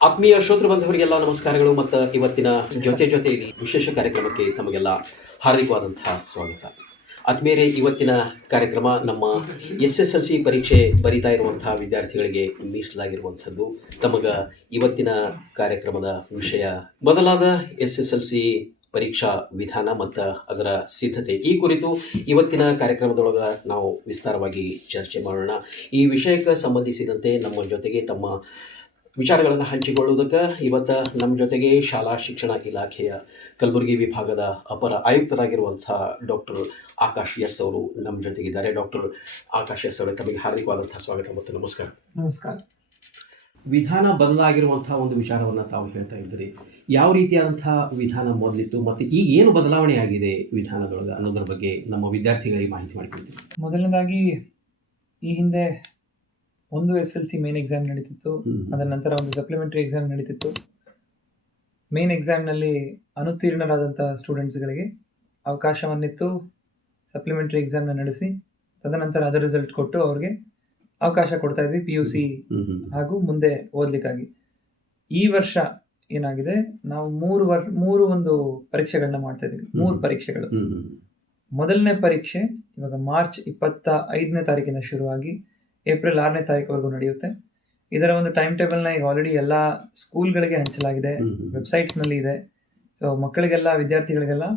ಆತ್ಮೀಯ ಶ್ರೋತೃ ಬಾಂಧವರಿಗೆಲ್ಲ ನಮಸ್ಕಾರಗಳು ಮತ್ತು ಇವತ್ತಿನ ಜೊತೆಯಲ್ಲಿ ವಿಶೇಷ ಕಾರ್ಯಕ್ರಮಕ್ಕೆ ತಮಗೆಲ್ಲ ಹಾರ್ದಿಕವಾದಂತಹ ಸ್ವಾಗತ. ಆತ್ಮೀಯರೇ, ಇವತ್ತಿನ ಕಾರ್ಯಕ್ರಮ ನಮ್ಮ SSLC ಪರೀಕ್ಷೆ ಬರಿತಾ ಇರುವಂತಹ ವಿದ್ಯಾರ್ಥಿಗಳಿಗೆ ಮೀಸಲಾಗಿರುವಂಥದ್ದು. ಇವತ್ತಿನ ಕಾರ್ಯಕ್ರಮದ ವಿಷಯ ಬದಲಾದ SSLC ಪರೀಕ್ಷಾ ವಿಧಾನ ಮತ್ತು ಅದರ ಸಿದ್ಧತೆ. ಈ ಕುರಿತು ಇವತ್ತಿನ ಕಾರ್ಯಕ್ರಮದೊಳಗೆ ನಾವು ವಿಸ್ತಾರವಾಗಿ ಚರ್ಚೆ ಮಾಡೋಣ. ಈ ವಿಷಯಕ್ಕೆ ಸಂಬಂಧಿಸಿದಂತೆ ನಮ್ಮ ಜೊತೆಗೆ ತಮ್ಮ ವಿಚಾರಗಳನ್ನು ಹಂಚಿಕೊಳ್ಳುವುದಕ್ಕೆ ಇವತ್ತು ನಮ್ಮ ಜೊತೆಗೆ ಶಾಲಾ ಶಿಕ್ಷಣ ಇಲಾಖೆಯ ಕಲಬುರಗಿ ವಿಭಾಗದ ಅಪರ ಆಯುಕ್ತರಾಗಿರುವಂಥ ಡಾಕ್ಟರ್ ಆಕಾಶ್ ಎಸ್ ಅವರು ನಮ್ಮ ಜೊತೆಗಿದ್ದಾರೆ. ಡಾಕ್ಟರ್ ಆಕಾಶ್ ಎಸ್ ಅವರೇ, ತಮಗೆ ಹಾರ್ದಿಕವಾದಂಥ ಸ್ವಾಗತ ಮತ್ತು ನಮಸ್ಕಾರ. ನಮಸ್ಕಾರ. ವಿಧಾನ ಬದಲಾಗಿರುವಂಥ ಒಂದು ವಿಚಾರವನ್ನು ತಾವು ಹೇಳ್ತಾ ಇದ್ದೀರಿ. ಯಾವ ರೀತಿಯಾದಂಥ ವಿಧಾನ ಮೊದಲಿತ್ತು ಮತ್ತು ಈಗ ಏನು ಬದಲಾವಣೆ ಆಗಿದೆ ವಿಧಾನದೊಳಗೆ ಅನ್ನೋದ್ರ ಬಗ್ಗೆ ನಮ್ಮ ವಿದ್ಯಾರ್ಥಿಗಳಿಗೆ ಮಾಹಿತಿ ಮಾಡಿಕೊಡ್ತೀವಿ. ಮೊದಲನೇದಾಗಿ, ಈ ಹಿಂದೆ ಒಂದು SLC ಮೇನ್ ಎಕ್ಸಾಮ್ ನಡೀತಿತ್ತು, ಅದರ ನಂತರ ಒಂದು ಸಪ್ಲಿಮೆಂಟರಿ ಎಕ್ಸಾಮ್ ನಡೀತಿತ್ತು. ಮೇನ್ ಎಕ್ಸಾಮ್ನಲ್ಲಿ ಅನುತ್ತೀರ್ಣರಾದಂಥ ಸ್ಟೂಡೆಂಟ್ಸ್ಗಳಿಗೆ ಅವಕಾಶವನ್ನಿತ್ತು ಸಪ್ಲಿಮೆಂಟರಿ ಎಕ್ಸಾಮ್ನ ನಡೆಸಿ ತದನಂತರ ಅದರ ರಿಸಲ್ಟ್ ಕೊಟ್ಟು ಅವ್ರಿಗೆ ಅವಕಾಶ ಕೊಡ್ತಾ ಇದ್ವಿ PUC ಹಾಗೂ ಮುಂದೆ ಓದಲಿಕ್ಕಾಗಿ. ಈ ವರ್ಷ ಏನಾಗಿದೆ, ನಾವು ಮೂರು ಒಂದು ಪರೀಕ್ಷೆಗಳನ್ನ ಮಾಡ್ತಾ ಇದ್ದೀವಿ. 3 ಪರೀಕ್ಷೆಗಳು. ಮೊದಲನೇ ಪರೀಕ್ಷೆ ಇವಾಗ ಮಾರ್ಚ್ 25ನೇ ತಾರೀಕಿಂದ ಶುರುವಾಗಿ ಏಪ್ರಿಲ್ 6ನೇ ತಾರೀಕುವರೆಗೂ ನಡೆಯುತ್ತೆ. ಇದರ ಒಂದು ಟೈಮ್ ಟೇಬಲ್ನ ಈಗ ಆಲ್ರೆಡಿ ಎಲ್ಲ ಸ್ಕೂಲ್ಗಳಿಗೆ ಹಂಚಲಾಗಿದೆ, ವೆಬ್ಸೈಟ್ಸ್ನಲ್ಲಿ ಇದೆ. ಸೊ ಮಕ್ಕಳಿಗೆಲ್ಲ, ವಿದ್ಯಾರ್ಥಿಗಳಿಗೆಲ್ಲ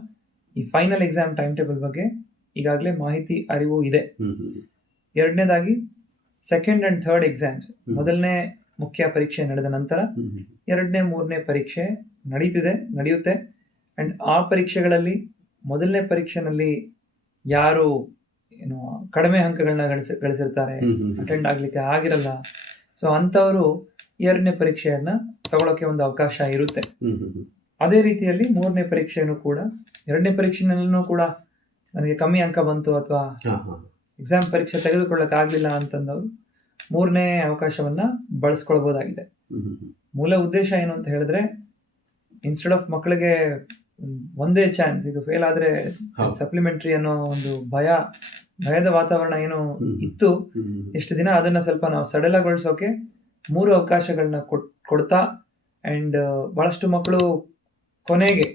ಈ ಫೈನಲ್ ಎಕ್ಸಾಮ್ ಟೈಮ್ ಟೇಬಲ್ ಬಗ್ಗೆ ಈಗಾಗಲೇ ಮಾಹಿತಿ, ಅರಿವು ಇದೆ. ಎರಡನೇದಾಗಿ, ಸೆಕೆಂಡ್ ಆ್ಯಂಡ್ ಥರ್ಡ್ ಎಕ್ಸಾಮ್ಸ್, ಮೊದಲನೇ ಮುಖ್ಯ ಪರೀಕ್ಷೆ ನಡೆದ ನಂತರ 2ನೇ 3ನೇ ಪರೀಕ್ಷೆ ನಡೆಯುತ್ತೆ. ಆ್ಯಂಡ್ ಆ ಪರೀಕ್ಷೆಗಳಲ್ಲಿ ಮೊದಲನೇ ಪರೀಕ್ಷೆನಲ್ಲಿ ಯಾರು ಕಡಿಮೆ ಅಂಕಗಳನ್ನ ಗಳಿಸಿರ್ತಾರೆ, ಅಟೆಂಡ್ ಆಗ್ಲಿಕ್ಕೆ ಆಗಿರಲ್ಲ, ಸೊ ಅಂಥವರು 2ನೇ ಪರೀಕ್ಷೆಯನ್ನ ತಗೊಳ್ಳೋಕೆ ಒಂದು ಅವಕಾಶ ಇರುತ್ತೆ. ಅದೇ ರೀತಿಯಲ್ಲಿ 3ನೇ ಪರೀಕ್ಷೆನೂ ಕೂಡ, 2ನೇ ಪರೀಕ್ಷೆನಲ್ಲೂ ಕೂಡ ನನಗೆ ಕಮ್ಮಿ ಅಂಕ ಬಂತು ಅಥವಾ ಎಕ್ಸಾಮ್ ಪರೀಕ್ಷೆ ತೆಗೆದುಕೊಳ್ಳಕ್ಕೆ ಆಗ್ಲಿಲ್ಲ ಅಂತಂದವರು 3ನೇ ಅವಕಾಶವನ್ನ ಬಳಸ್ಕೊಳ್ಬಹುದಾಗಿದೆ. ಮೂಲ ಉದ್ದೇಶ ಏನು ಅಂತ ಹೇಳಿದ್ರೆ, ಇನ್ಸ್ಟೆಡ್ ಆಫ್ ಮಕ್ಕಳಿಗೆ ಒಂದೇ ಚಾನ್ಸ್, ಇದು ಫೇಲ್ ಆದ್ರೆ ಸಪ್ಲಿಮೆಂಟರಿ ಅನ್ನೋ ಒಂದು ಭಯದ ವಾತಾವರಣ ಏನು ಇತ್ತು ಇಷ್ಟು ದಿನ, ಅದನ್ನ ಸ್ವಲ್ಪ ನಾವು ಸಡಲಗೊಳಿಸೋಕೆ 3 ಅವಕಾಶಗಳನ್ನ ಕೊಡ್ತಾ, ಅಂಡ್ ಬಹಳಷ್ಟು ಮಕ್ಕಳು ಕೊನೆಗೆ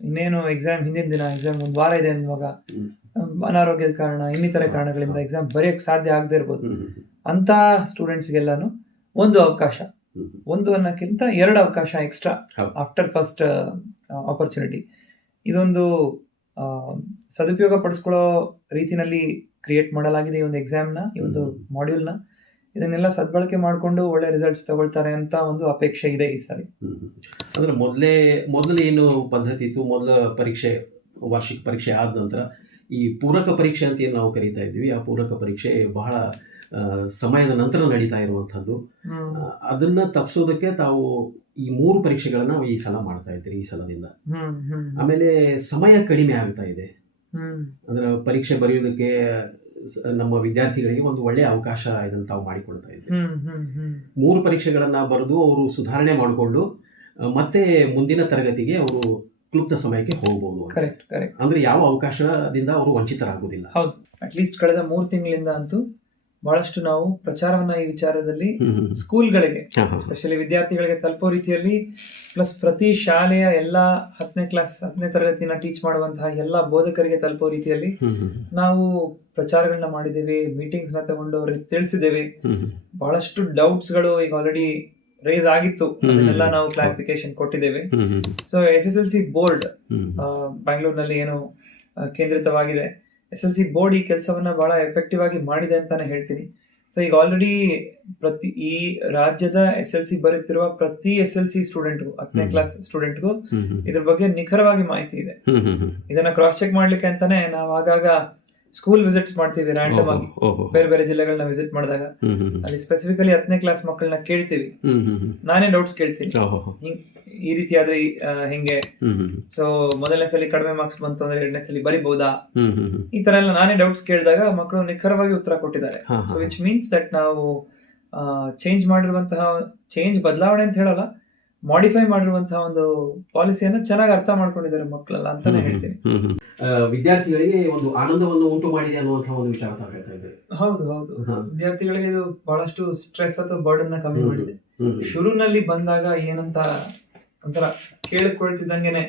ಇನ್ನೇನು ಎಕ್ಸಾಮ್ ಹಿಂದಿನ ದಿನ, ಎಕ್ಸಾಮ್ ಒಂದು ವಾರ ಇದೆ ಅನ್ನುವಾಗ ಅನಾರೋಗ್ಯದ ಕಾರಣ, ಇನ್ನಿತರ ಕಾರಣಗಳಿಂದ ಎಕ್ಸಾಮ್ ಬರೆಯಕ್ಕೆ ಸಾಧ್ಯ ಆಗದೆ ಇರ್ಬೋದು. ಅಂತ ಸ್ಟೂಡೆಂಟ್ಸ್ಗೆಲ್ಲಾನು ಒಂದು ಅವಕಾಶ, ಒಂದು ಅನ್ನೋಕ್ಕಿಂತ 2 ಅವಕಾಶ ಎಕ್ಸ್ಟ್ರಾ ಆಫ್ಟರ್ ಫಸ್ಟ್ ಆಪರ್ಚುನಿಟಿ. ಇದೊಂದು ಸದುಪಯೋಗ ಪಡಿಸ್ಕೊಳ್ಳೋ ರೀತಿನಲ್ಲಿ ಕ್ರಿಯೇಟ್ ಮಾಡಲಾಗಿದೆ ಈ ಒಂದು ಎಕ್ಸಾಮ್ನ, ಈ ಒಂದು ಮಾಡ್ಯೂಲ್ನ. ಇದನ್ನೆಲ್ಲ ಸದ್ಬಳಕೆ ಮಾಡಿಕೊಂಡು ಒಳ್ಳೆ ರಿಸಲ್ಟ್ಸ್ ತಗೊಳ್ತಾರೆ ಅಂತ ಒಂದು ಅಪೇಕ್ಷೆ ಇದೆ ಈ ಸಾರಿ. ಅಂದ್ರೆ ಮೊದಲು ಏನು ಪದ್ಧತಿ ಇತ್ತು, ಮೊದಲ ಪರೀಕ್ಷೆ, ವಾರ್ಷಿಕ ಪರೀಕ್ಷೆ ಆದ ನಂತರ ಈ ಪೂರಕ ಪರೀಕ್ಷೆ ಅಂತ ಏನು ನಾವು ಕರೀತಾ ಇದ್ವಿ, ಆ ಪೂರಕ ಪರೀಕ್ಷೆ ಬಹಳ ಸಮಯದ ನಂತರ ನಡೀತಾ ಇರುವಂಥದ್ದು. ಅದನ್ನ ತಪ್ಪಿಸೋದಕ್ಕೆ ತಾವು ಈ 3 ಪರೀಕ್ಷೆಗಳನ್ನ ಈ ಸಲ ಮಾಡ್ತಾ ಇದ್ದೀರಿ. ಈ ಸಲದಿಂದ ಆಮೇಲೆ ಸಮಯ ಕಡಿಮೆ ಆಗ್ತಾ ಇದೆ. ಅಂದ್ರೆ ಪರೀಕ್ಷೆ ಬರೆಯೋದಕ್ಕೆ ನಮ್ಮ ವಿದ್ಯಾರ್ಥಿಗಳಿಗೆ ಒಂದು ಒಳ್ಳೆಯ ಅವಕಾಶ ಇದನ್ನು ತಾವು ಮಾಡಿಕೊಡ್ತಾ ಇದ್ದೀರಿ. 3 ಪರೀಕ್ಷೆಗಳನ್ನ ಬರೆದು ಅವರು ಸುಧಾರಣೆ ಮಾಡಿಕೊಂಡು ಮತ್ತೆ ಮುಂದಿನ ತರಗತಿಗೆ ಅವರು ಕ್ಲುಪ್ತ ಸಮಯಕ್ಕೆ ಹೋಗ್ಬೋದು. ಕರೆಕ್ಟ್. ಅಂದ್ರೆ ಯಾವ ಅವಕಾಶದಿಂದ ಅವರು ವಂಚಿತರಾಗುವುದಿಲ್ಲ. ಹೌದು. ಅಟ್ಲೀಸ್ಟ್ ಕಳೆದ 3 ತಿಂಗಳಿಂದ ಅಂತೂ ಬಹಳಷ್ಟು ನಾವು ಪ್ರಚಾರವನ್ನ ಈ ವಿಚಾರದಲ್ಲಿ ಸ್ಕೂಲ್ಗಳಿಗೆ, ಎಸ್ಪೆಷಲಿ ವಿದ್ಯಾರ್ಥಿಗಳಿಗೆ ತಲುಪೋ ರೀತಿಯಲ್ಲಿ, ಪ್ಲಸ್ ಪ್ರತಿ ಶಾಲೆಯ ಎಲ್ಲ 10ನೇ ತರಗತಿನ ಟೀಚ್ ಮಾಡುವಂತಹ ಎಲ್ಲ ಬೋಧಕರಿಗೆ ತಲುಪೋ ರೀತಿಯಲ್ಲಿ ನಾವು ಪ್ರಚಾರಗಳನ್ನ ಮಾಡಿದ್ದೇವೆ, ಮೀಟಿಂಗ್ಸ್ ನ ತಗೊಂಡು ಅವ್ರಿಗೆ ತಿಳಿಸಿದ್ದೇವೆ. ಬಹಳಷ್ಟು ಡೌಟ್ಸ್ಗಳು ಈಗ ಆಲ್ರೆಡಿ ರೈಸ್ ಆಗಿತ್ತು, ಅದನ್ನೆಲ್ಲ ನಾವು ಕ್ಲಾರಿಫಿಕೇಶನ್ ಕೊಟ್ಟಿದ್ದೇವೆ. ಸೊ SSLC ಬೋರ್ಡ್ ಬ್ಯಾಂಗ್ಳೂರ್ನಲ್ಲಿ ಏನು ಕೇಂದ್ರಿತವಾಗಿದೆ, SLC ಬೋರ್ಡ್ ಈ ಕೆಲಸವನ್ನ ಬಹಳ ಎಫೆಕ್ಟಿವ್ ಆಗಿ ಮಾಡಿದೆ ಅಂತಾನೆ ಹೇಳ್ತೀನಿ. ಸೊ ಈಗ ಆಲ್ರೆಡಿ ಈ ರಾಜ್ಯದ SLC ಬರುತ್ತಿರುವ ಪ್ರತಿ SLC ಸ್ಟೂಡೆಂಟ್ಗೂ, 10ನೇ ಕ್ಲಾಸ್ ಸ್ಟೂಡೆಂಟ್ಗೂ ಇದ್ರ ಬಗ್ಗೆ ನಿಖರವಾಗಿ ಮಾಹಿತಿ ಇದೆ. ಇದನ್ನ ಕ್ರಾಸ್ ಚೆಕ್ ಮಾಡ್ಲಿಕ್ಕೆ ಅಂತಾನೆ ನಾವು ಆಗಾಗ ಸ್ಕೂಲ್ ವಿಸಿಟ್ಸ್ ಮಾಡ್ತೀವಿ, ರ್ಯಾಂಡಮ್ ಆಗಿ ಬೇರೆ ಬೇರೆ ಜಿಲ್ಲೆಗಳನ್ನ ವಿಸಿಟ್ ಮಾಡಿದಾಗ ಅಲ್ಲಿ ಸ್ಪೆಸಿಫಿಕಲಿ 10ನೇ ಕ್ಲಾಸ್ ಮಕ್ಕಳನ್ನ ಕೇಳ್ತೀವಿ. ನಾನೇ ಡೌಟ್ಸ್ ಕೇಳ್ತೀನಿ, ಈ ರೀತಿ ಆದ್ರೆ ಹೆಂಗೆ, ಸೊ ಮೊದಲನೇ ಸಲ ಕಡಿಮೆ ಮಾರ್ಕ್ಸ್ ಬಂತು ಅಂದ್ರೆ 2ನೇ ಸಲ ಬರಿಬಹುದಾ, ಈ ತರ ಎಲ್ಲ ನಾನೇ ಡೌಟ್ಸ್ ಕೇಳಿದಾಗ ಮಕ್ಕಳು ನಿಖರವಾಗಿ ಉತ್ತರ ಕೊಟ್ಟಿದ್ದಾರೆ. ಸೊ ವಿಚ್ ಮೀನ್ಸ್ ದಟ್ ನಾವು ಬದಲಾವಣೆ ಅಂತ ಹೇಳಲ್ಲ, ಮಾಡಿಫೈ ಮಾಡಿರುವಂತಹ ಒಂದು ಪಾಲಿಸಿಯನ್ನ ಚೆನ್ನಾಗಿ ಅರ್ಥ ಮಾಡ್ಕೊಂಡಿದ್ದಾರೆ ಮಕ್ಕಳೆಲ್ಲ ಅಂತಾನೆ ಹೇಳ್ತೀನಿ. ವಿದ್ಯಾರ್ಥಿಗಳಿಗೆ ಒಂದು ಆನಂದವನ್ನು ಉಂಟು ಮಾಡಿದೆ ಅನ್ನುವಂತಹ ಒಂದು ವಿಚಾರ ತಾವು ಹೇಳ್ತಾ ಇದ್ದೇವೆ. ಹೌದು ವಿದ್ಯಾರ್ಥಿಗಳಿಗೆ ಇದು ಬಹಳಷ್ಟು ಸ್ಟ್ರೆಸ್ ಅಥವಾ ಬರ್ಡನ್ ನ ಕಮ್ಮಿ ಮಾಡಿದೆ. ಶುರುನಲ್ಲಿ ಬಂದಾಗ ಏನಂತ ಒಂಥರ ಕೇಳಿಕೊಳ್ತಿದ್ದಂಗೆನೆ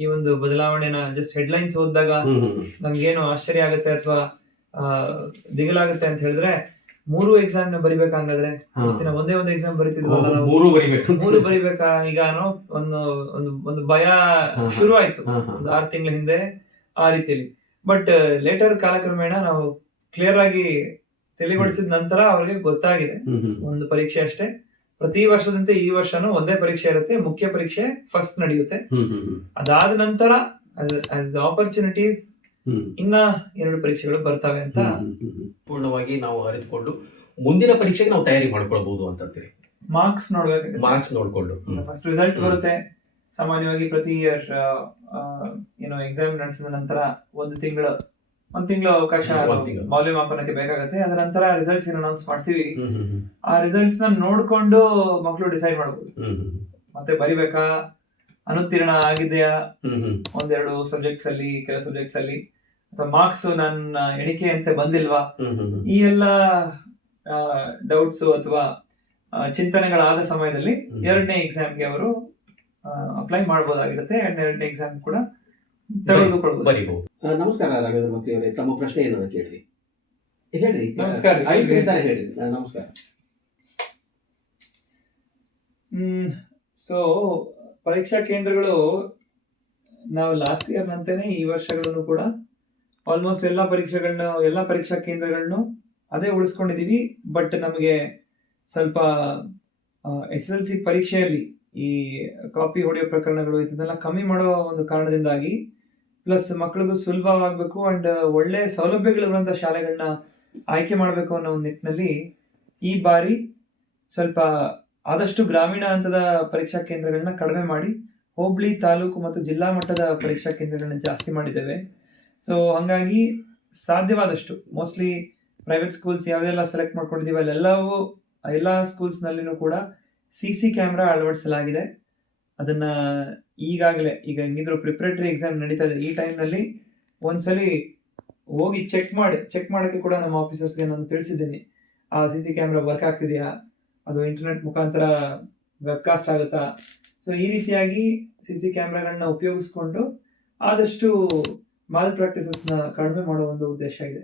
ಈ ಒಂದು ಬದಲಾವಣೆನ ಜಸ್ಟ್ ಹೆಡ್ಲೈನ್ಸ್ ಓದಿದಾಗ ನಮ್ಗೇನು ಆಶ್ಚರ್ಯ ಆಗುತ್ತೆ ಅಥವಾ ದಿಗಲಾಗುತ್ತೆ ಅಂತ ಹೇಳಿದ್ರೆ 3 ಎಕ್ಸಾಮ್ ನ ಬರಿಬೇಕಾಗಂದ್ರೆ ದಿನ ಒಂದೇ ಒಂದು ಎಕ್ಸಾಮ್ ಬರಿತಿದ್ವಲ್ಲ ನಾವು, 3 ಬರಿಬೇಕಾ ಈಗ ಅನ್ನೋ ಒಂದು ಭಯ ಶುರು ಆಯ್ತು ಒಂದು 6 ತಿಂಗಳ ಹಿಂದೆ ಆ ರೀತಿಯಲ್ಲಿ. ಬಟ್ ಲೇಟರ್ ಕಾಲಕ್ರಮೇಣ ನಾವು ಕ್ಲಿಯರ್ ಆಗಿ ತಿಳಿಗೊಳಿಸಿದ ನಂತರ ಅವ್ರಿಗೆ ಗೊತ್ತಾಗಿದೆ ಒಂದು ಪರೀಕ್ಷೆ ಅಷ್ಟೇ, ಪ್ರತಿ ವರ್ಷದಂತೆ ಈ ವರ್ಷನೂ ಒಂದೇ ಪರೀಕ್ಷೆ ಇರುತ್ತೆ, ಮುಖ್ಯ ಪರೀಕ್ಷೆ ಫಸ್ಟ್ ನಡೆಯುತ್ತೆ. ಅದಾದ ನಂತರ ಆಸ್ ಆಪರ್ಚುನಿಟೀಸ್ ಇನ್ನ 2 ಪರೀಕ್ಷೆಗಳು ಬರ್ತವೆ ಅಂತ ಪೂರ್ಣವಾಗಿ ನಾವು ಅರಿತುಕೊಂಡು ಮುಂದಿನ ಪರೀಕ್ಷೆಗೆ ನಾವು ತಯಾರಿ ಮಾಡ್ಕೊಳ್ಬಹುದು ಅಂತೀರಿ. ಮಾರ್ಕ್ಸ್ ನೋಡ್ಬೇಕು, ಮಾರ್ಕ್ಸ್ ನೋಡ್ಕೊಂಡು ಫಸ್ಟ್ ರಿಸಲ್ಟ್ ಬರುತ್ತೆ. ಸಾಮಾನ್ಯವಾಗಿ ಪ್ರತಿ ಇಯರ್ ಎಕ್ಸಾಮ್ ನಡೆಸಿದ ನಂತರ ಒಂದು ತಿಂಗಳು ಅವಕಾಶ ಮೌಲ್ಯಮಾಪನಕ್ಕೆ ಬೇಕಾಗುತ್ತೆ. ಅದರ ನಂತರ ರಿಸಲ್ಟ್ಸ್ ಅನೌನ್ಸ್ ಮಾಡ್ತೀವಿ. ಆ ರಿಸಲ್ಟ್ಸ್ ನ ನೋಡ್ಕೊಂಡು ಮಕ್ಕಳು ಡಿಸೈಡ್ ಮಾಡಬಹುದು ಮತ್ತೆ ಬರಿಬೇಕಾ, ಅನುತ್ತೀರ್ಣ ಆಗಿದೆಯಾ ಒಂದೆರಡು ಸಬ್ಜೆಕ್ಟ್ಸ್ ಅಲ್ಲಿ, ಕೆಲ ಸಬ್ಜೆಕ್ಟ್ಸ್ ಅಲ್ಲಿ, ಅಥವಾ ಮಾರ್ಕ್ಸ್ ನನ್ನ ಎಣಿಕೆಯಂತೆ ಬಂದಿಲ್ವಾ, ಈ ಎಲ್ಲ ಡೌಟ್ಸ್ ಅಥವಾ ಚಿಂತನೆಗಳಾದ ಸಮಯದಲ್ಲಿ 2ನೇ ಎಕ್ಸಾಮ್ಗೆ ಅವರು ಅಪ್ಲೈ ಮಾಡಬಹುದಾಗಿರುತ್ತೆ. 2ನೇ ಎಕ್ಸಾಮ್ ಕೂಡ ಬರೀಬಹುದು. ನಮಸ್ಕಾರ ರಾಘವೇಂದ್ರ ಮಂತ್ರಿ ಅವರೇ, ತಮ್ಮ ಪ್ರಶ್ನೆ ಏನನ್ನ ಕೇಳ್ರಿ, ಹೇಳ್ರಿ. ನಮಸ್ಕಾರ. ಹೇಳ್ರಿ. ನಮಸ್ಕಾರ. ಸೊ ಪರೀಕ್ಷಾ ಕೇಂದ್ರಗಳು ನಾವು ಲಾಸ್ಟ್ ಇಯರ್ ನಂತೆನೆ ಈ ವರ್ಷಗಳನ್ನು ಕೂಡ ಆಲ್ಮೋಸ್ಟ್ ಎಲ್ಲಾ ಪರೀಕ್ಷಾ ಕೇಂದ್ರಗಳನ್ನು ಅದೇ ಉಳಿಸ್ಕೊಂಡಿದೀವಿ. ಬಟ್ ನಮಗೆ ಸ್ವಲ್ಪ SSLC ಪರೀಕ್ಷೆಯಲ್ಲಿ ಈ ಕಾಪಿ ಹೊಡೆಯೋ ಪ್ರಕರಣಗಳು ಇದನ್ನೆಲ್ಲ ಕಮ್ಮಿ ಮಾಡೋ ಒಂದು ಕಾರಣದಿಂದಾಗಿ, ಪ್ಲಸ್ ಮಕ್ಕಳಿಗೂ ಸುಲಭವಾಗಬೇಕು ಅಂಡ್ ಒಳ್ಳೆ ಸೌಲಭ್ಯಗಳಿರುವಂತಹ ಶಾಲೆಗಳನ್ನ ಆಯ್ಕೆ ಮಾಡಬೇಕು ಅನ್ನೋ ಒಂದು ನಿಟ್ಟಿನಲ್ಲಿ ಈ ಬಾರಿ ಸ್ವಲ್ಪ ಆದಷ್ಟು ಗ್ರಾಮೀಣ ಹಂತದ ಪರೀಕ್ಷಾ ಕೇಂದ್ರಗಳನ್ನ ಕಡಿಮೆ ಮಾಡಿ ಹೋಬಳಿ, ತಾಲೂಕು ಮತ್ತು ಜಿಲ್ಲಾ ಮಟ್ಟದ ಪರೀಕ್ಷಾ ಕೇಂದ್ರಗಳನ್ನ ಜಾಸ್ತಿ ಮಾಡಿದ್ದೇವೆ. ಸೊ ಹಂಗಾಗಿ ಸಾಧ್ಯವಾದಷ್ಟು ಮೋಸ್ಟ್ಲಿ ಪ್ರೈವೇಟ್ ಸ್ಕೂಲ್ಸ್ ಯಾವ್ದೆಲ್ಲ ಸೆಲೆಕ್ಟ್ ಮಾಡ್ಕೊಂಡಿದೀವಿ ಅಲ್ಲೆಲ್ಲವೂ ಎಲ್ಲ ಸ್ಕೂಲ್ಸ್ ನಲ್ಲಿನೂ ಕೂಡ CC ಕ್ಯಾಮ್ರಾ ಅಳವಡಿಸಲಾಗಿದೆ. ಅದನ್ನ ಈಗ ಹೆಂಗಿದ್ರು ಪ್ರಿಪರೇಟರಿ ಎಕ್ಸಾಮ್ ನಡೀತಾ ಇದೆ, ಈ ಟೈಮ್ನಲ್ಲಿ ಒಂದ್ಸಲಿ ಹೋಗಿ ಚೆಕ್ ಮಾಡಕ್ಕೆ ಕೂಡ ನಮ್ಮ ಆಫೀಸರ್ಸ್ಗೆ ನಾನು ತಿಳಿಸಿದ್ದೀನಿ. ಆ CC ಕ್ಯಾಮ್ರಾ ವರ್ಕ್ ಆಗ್ತಿದೆಯಾ, ಅದು ಇಂಟರ್ನೆಟ್ ಮುಖಾಂತರ ವೆಬ್ಕಾಸ್ಟ್ ಆಗುತ್ತಾ. ಸೊ ಈ ರೀತಿಯಾಗಿ CC ಕ್ಯಾಮ್ರಾಗಳನ್ನ ಉಪಯೋಗಿಸ್ಕೊಂಡು ಆದಷ್ಟು ಮಾಲ್ ಪ್ರಾಕ್ಟೀಸಸ್ ನ ಕಡಿಮೆ ಮಾಡೋ ಒಂದು ಉದ್ದೇಶ ಇದೆ.